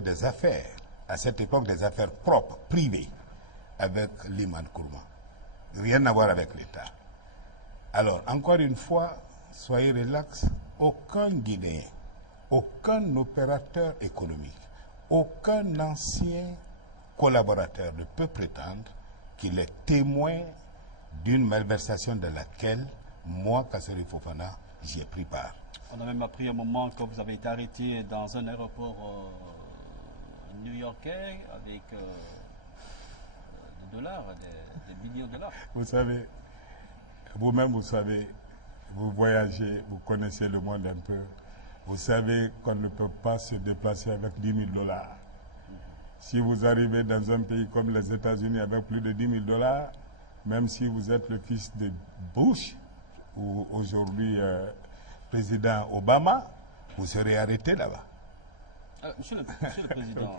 des affaires, à cette époque des affaires propres, privées, avec l'imam Kourma. Rien à voir avec l'État. Alors, encore une fois, soyez relax, aucun Guinéen, aucun opérateur économique, aucun ancien collaborateur ne peut prétendre qu'il est témoin d'une malversation de laquelle, moi, Kassori Fofana, j'y ai pris part. On a même appris un moment que vous avez été arrêté dans un aéroport new-yorkais avec des dollars, des millions de dollars. Vous savez, vous-même, vous savez, vous voyagez, vous connaissez le monde un peu. Vous savez qu'on ne peut pas se déplacer avec 10 000 dollars. Si vous arrivez dans un pays comme les États-Unis avec plus de 10 000 dollars, même si vous êtes le fils de Bush ou aujourd'hui président Obama, vous serez arrêté là-bas. Monsieur le Président,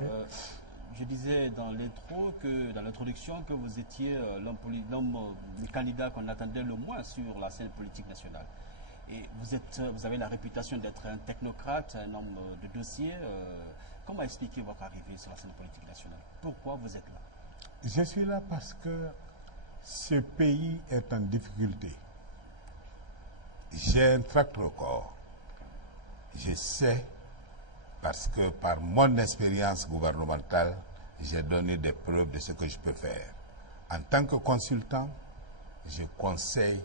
je disais dans l'intro, dans l'introduction, que vous étiez le candidat qu'on attendait le moins sur la scène politique nationale. Et vous avez la réputation d'être un technocrate, un homme de dossier. Comment expliquer votre arrivée sur la scène politique nationale? Pourquoi vous êtes là? Je suis là parce que ce pays est en difficulté. J'ai un track record. Je sais, parce que par mon expérience gouvernementale, j'ai donné des preuves de ce que je peux faire. En tant que consultant, je conseille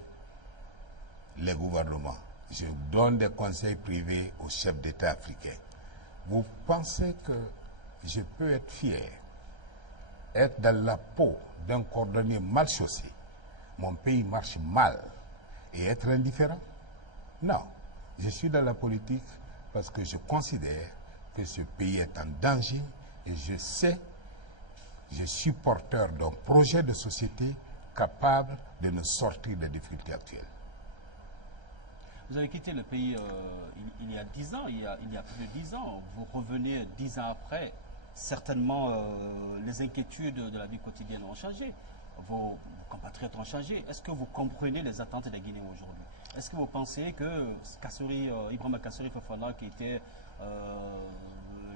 les gouvernements. Je donne des conseils privés aux chefs d'État africains. Vous pensez que je peux être fier, être dans la peau d'un cordonnier mal chaussé, mon pays marche mal, et être indifférent? Non, je suis dans la politique parce que je considère que ce pays est en danger et je sais, je suis porteur d'un projet de société capable de nous sortir des difficultés actuelles. Vous avez quitté le pays il y a 10 ans, il y a plus de 10 ans. Vous revenez 10 ans après. Certainement, les inquiétudes de la vie quotidienne ont changé. Vos compatriotes ont changé. Est-ce que vous comprenez les attentes des Guinéens aujourd'hui? Est-ce que vous pensez que Ibrahima Kassori Fofana, qui était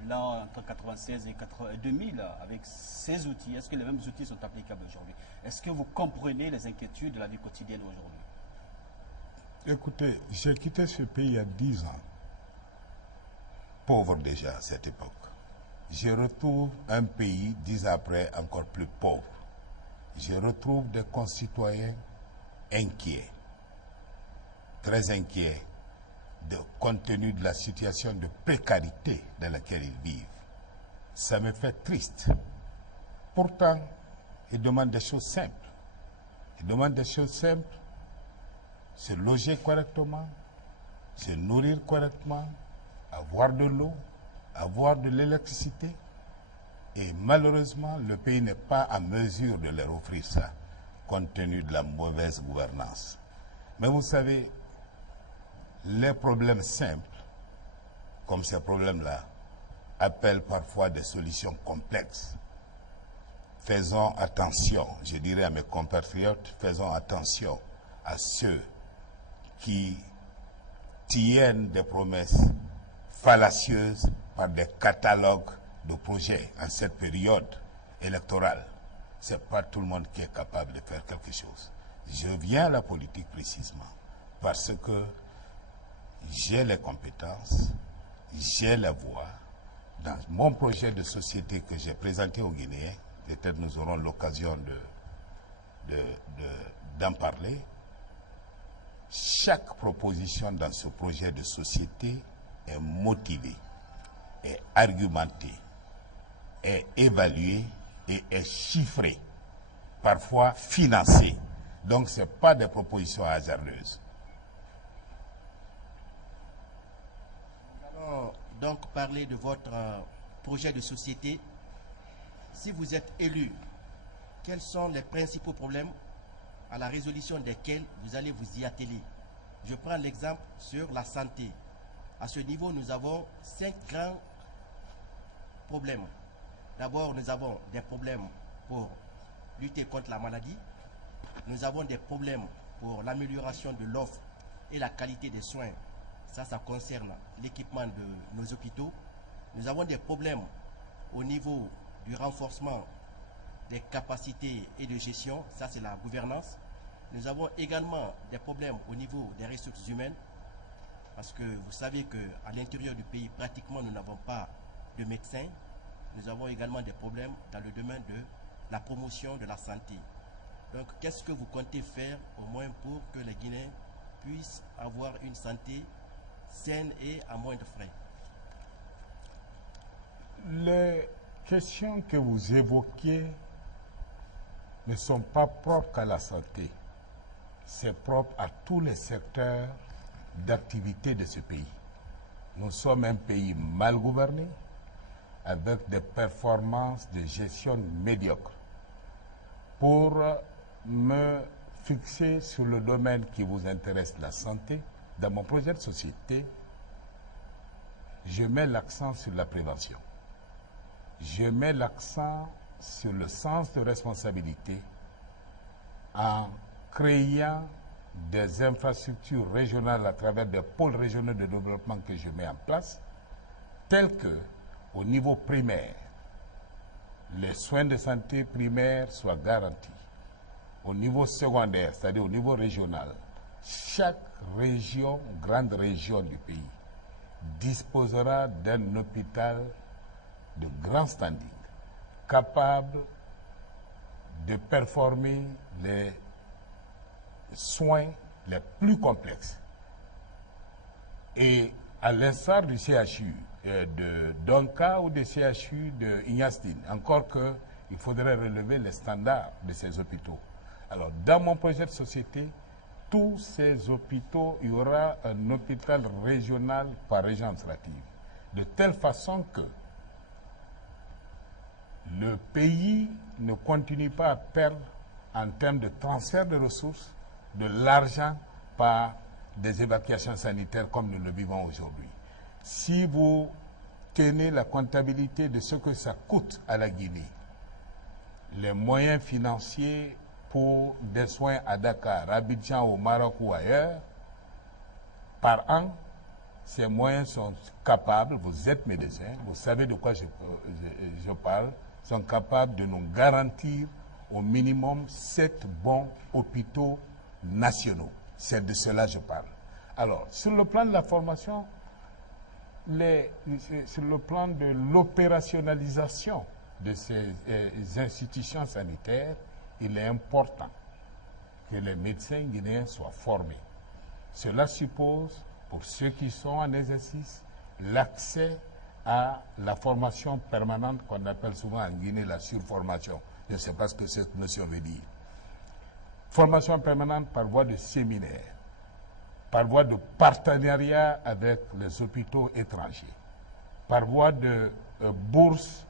là entre 1996 et 2000, avec ses outils, est-ce que les mêmes outils sont applicables aujourd'hui? Est-ce que vous comprenez les inquiétudes de la vie quotidienne aujourd'hui? Écoutez, j'ai quitté ce pays il y a 10 ans, pauvre déjà à cette époque. Je retrouve un pays 10 ans après encore plus pauvre. Je retrouve des concitoyens inquiets, très inquiets, compte tenu de la situation de précarité dans laquelle ils vivent. Ça me fait triste. Pourtant, ils demandent des choses simples. Ils demandent des choses simples: se loger correctement, se nourrir correctement, avoir de l'eau, avoir de l'électricité. Et malheureusement, le pays n'est pas en mesure de leur offrir ça, compte tenu de la mauvaise gouvernance. Mais vous savez, les problèmes simples, comme ces problèmes-là, appellent parfois des solutions complexes. Faisons attention, je dirais à mes compatriotes, faisons attention à ceux qui tiennent des promesses fallacieuses par des catalogues de projets en cette période électorale. Ce n'est pas tout le monde qui est capable de faire quelque chose. Je viens à la politique précisément parce que j'ai les compétences, j'ai la voix. Dans mon projet de société que j'ai présenté aux Guinéens, peut-être nous aurons l'occasion d'en parler. Chaque proposition dans ce projet de société est motivée, est argumentée, est évaluée et est chiffrée, parfois financée. Donc ce n'est pas des propositions hasardeuses. Nous allons donc parler de votre projet de société. Si vous êtes élu, quels sont les principaux problèmes à la résolution desquels vous allez vous y atteler? Je prends l'exemple sur la santé. À ce niveau, nous avons 5 grands problèmes. D'abord, nous avons des problèmes pour lutter contre la maladie. Nous avons des problèmes pour l'amélioration de l'offre et la qualité des soins. Ça concerne l'équipement de nos hôpitaux. Nous avons des problèmes au niveau du renforcement des capacités et de gestion, ça c'est la gouvernance. Nous avons également des problèmes au niveau des ressources humaines, parce que vous savez qu'à l'intérieur du pays, pratiquement, nous n'avons pas de médecins. Nous avons également des problèmes dans le domaine de la promotion de la santé. Donc, qu'est-ce que vous comptez faire au moins pour que les Guinéens puissent avoir une santé saine et à moindre frais? Les questions que vous évoquez ne sont pas propres qu'à la santé. C'est propre à tous les secteurs d'activité de ce pays. Nous sommes un pays mal gouverné, avec des performances de gestion médiocres. Pour me fixer sur le domaine qui vous intéresse, la santé, dans mon projet de société, je mets l'accent sur la prévention. Je mets l'accent sur le sens de responsabilité en créant des infrastructures régionales à travers des pôles régionaux de développement que je mets en place, tels que, au niveau primaire, les soins de santé primaires soient garantis. Au niveau secondaire, c'est-à-dire au niveau régional, chaque région, grande région du pays, disposera d'un hôpital de grand standing, capable de performer les soins les plus complexes. Et à l'instar du CHU de Donka ou du CHU de Ignastine, encore qu'il faudrait relever les standards de ces hôpitaux. Alors, dans mon projet de société, tous ces hôpitaux, il y aura un hôpital régional par région administrative, de telle façon que le pays ne continue pas à perdre en termes de transfert de ressources, de l'argent par des évacuations sanitaires comme nous le vivons aujourd'hui. Si vous tenez la comptabilité de ce que ça coûte à la Guinée, les moyens financiers pour des soins à Dakar, à Abidjan, au Maroc ou ailleurs, par an, ces moyens sont capables, vous êtes médecin, vous savez de quoi je parle, sont capables de nous garantir au minimum 7 bons hôpitaux nationaux. C'est de cela que je parle. Alors, sur le plan de la formation, sur le plan de l'opérationnalisation de ces institutions sanitaires, il est important que les médecins guinéens soient formés. Cela suppose, pour ceux qui sont en exercice, l'accès à la formation permanente qu'on appelle souvent en Guinée la surformation. Je ne sais pas ce que cette notion veut dire. Formation permanente par voie de séminaire, par voie de partenariat avec les hôpitaux étrangers, par voie de bourse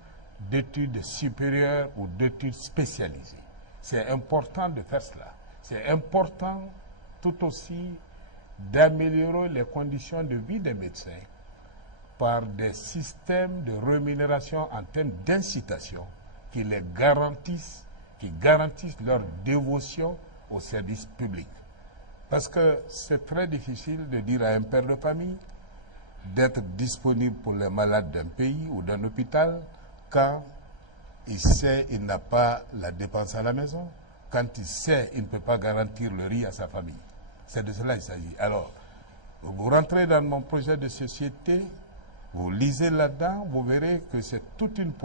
d'études supérieures ou d'études spécialisées. C'est important de faire cela. C'est important tout aussi d'améliorer les conditions de vie des médecins par des systèmes de rémunération en termes d'incitation qui les garantissent, qui garantissent leur dévotion au service public. Parce que c'est très difficile de dire à un père de famille d'être disponible pour les malades d'un pays ou d'un hôpital quand il sait qu'il n'a pas la dépense à la maison, quand il sait qu'il ne peut pas garantir le riz à sa famille. C'est de cela qu'il s'agit. Alors, vous rentrez dans mon projet de société, vous lisez là-dedans, vous verrez que c'est toute une